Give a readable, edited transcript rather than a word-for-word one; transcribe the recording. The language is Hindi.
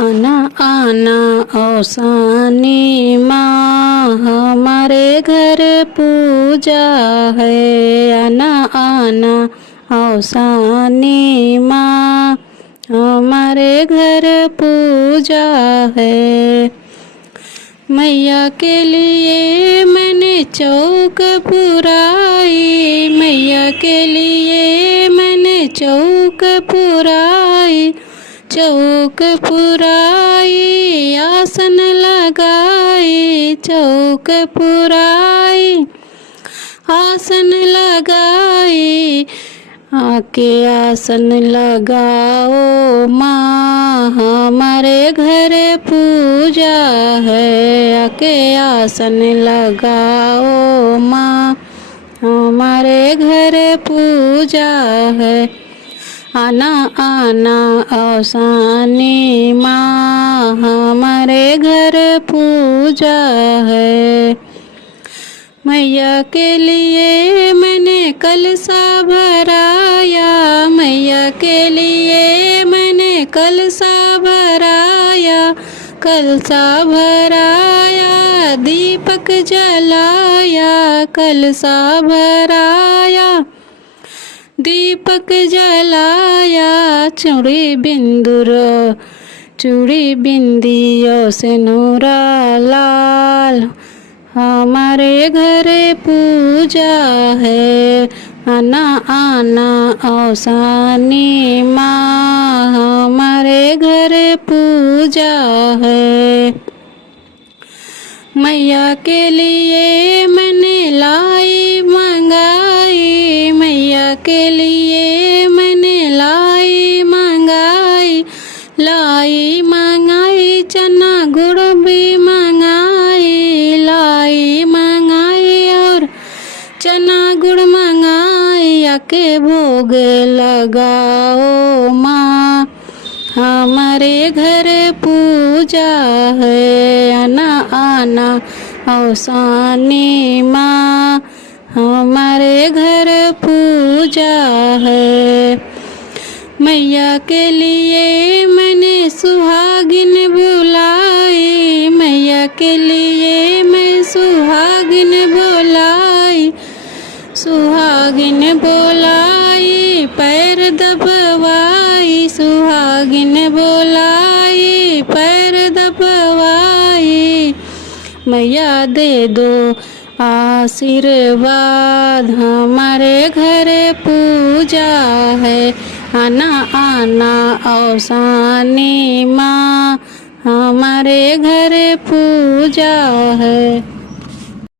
आना आना औसानी माँ, हमारे घर पूजा है। आना आना औसानी माँ, हमारे घर पूजा है। मैया के लिए मैंने चौक पुराई, मैया के लिए मैंने चौक पुराई, चौक पुराई आसन लगाई, चौक पुराई आसन लगाई। आके आसन लगाओ माँ, हमारे घर पूजा है। आके आसन लगाओ माँ, हमारे घर पूजा है। आना आना औसानी माँ, हमारे घर पूजा है। मैया के लिए मैंने कलसा भराया, मैया के लिए मैंने कलसा भराया, कलसा भराया दीपक जलाया, कलसा भराया दीपक जलाया। चूड़ी बिंदुर चूड़ी बिंदियों से नूरा लाल, हमारे घर पूजा है। आना आना औसानी माँ, हमारे घर पूजा है। मैया के लिए मैंने लाई मंगाई, मैया के लिए मैंने लाई मंगाई, लाई मंगाई चना गुड़ भी मंगाई, लाई मंगाई और चना गुड़ मंगाई। आके भोग लगाओ माँ, हमारे घर पूजा है। आना आना औसानी माँ, हमारे घर पूजा है। मैया के लिए मैंने सुहागिन बुलाई, मैया के लिए मैं सुहागिन बुलाई, सुहागिन बुलाई पैर दबवाई, सुहागिन बुलाई पैर दबवाई। मैया दे दो आशीर्वाद, हमारे घर पूजा है। आना आना औसानी माँ, हमारे घर पूजा है।